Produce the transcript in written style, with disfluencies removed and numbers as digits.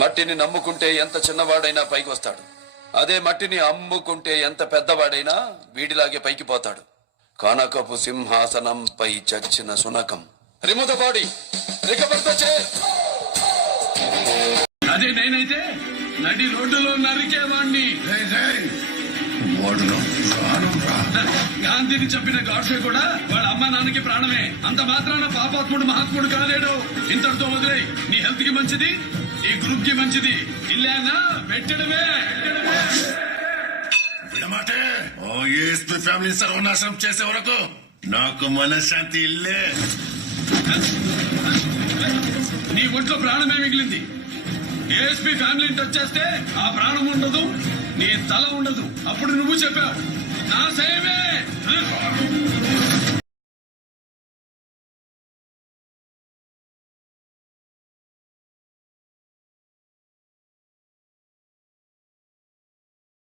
మట్టిని నమ్ముకుంటే ఎంత చిన్నవాడైనా పైకి వస్తాడు. అదే మట్టిని అమ్ముకుంటే ఎంత పెద్దవాడైనా వీడిలాగే పైకి పోతాడు. కనకపు సింహాసనంపై చచ్చిన శునకం. Remove the body, recover the chair. అదే నేనైతే నడి రోడ్డులో నరికేవాణ్ణి. గాంధీని చెప్పిన గాడ్సే కూడా వాళ్ళ అమ్మ నాన్నకి ప్రాణమే. అంత మాత్రాన పాపాత్ముడు మహాత్ముడు కాలేడు. ఇంతటితో వదిలే. నీ హెల్త్ కి మంచిది, ఈ గ్రూప్ కి మంచిది. ఇల్లేనా పెట్టడమే. విడమాటే ఓ ఏఎస్పీ ఫ్యామిలీ సర్వనాశనం చేసే వరకు నాకు మనశ్శాంతి ఇల్లే. నీ ఒంట్లో ప్రాణమే మిగిలింది. ఏఎస్పీ ఫ్యామిలీని టచ్ చేస్తే ఆ ప్రాణం ఉండదు, నీ తల ఉండదు. అప్పుడు నువ్వు చెప్పావు నా సేవే.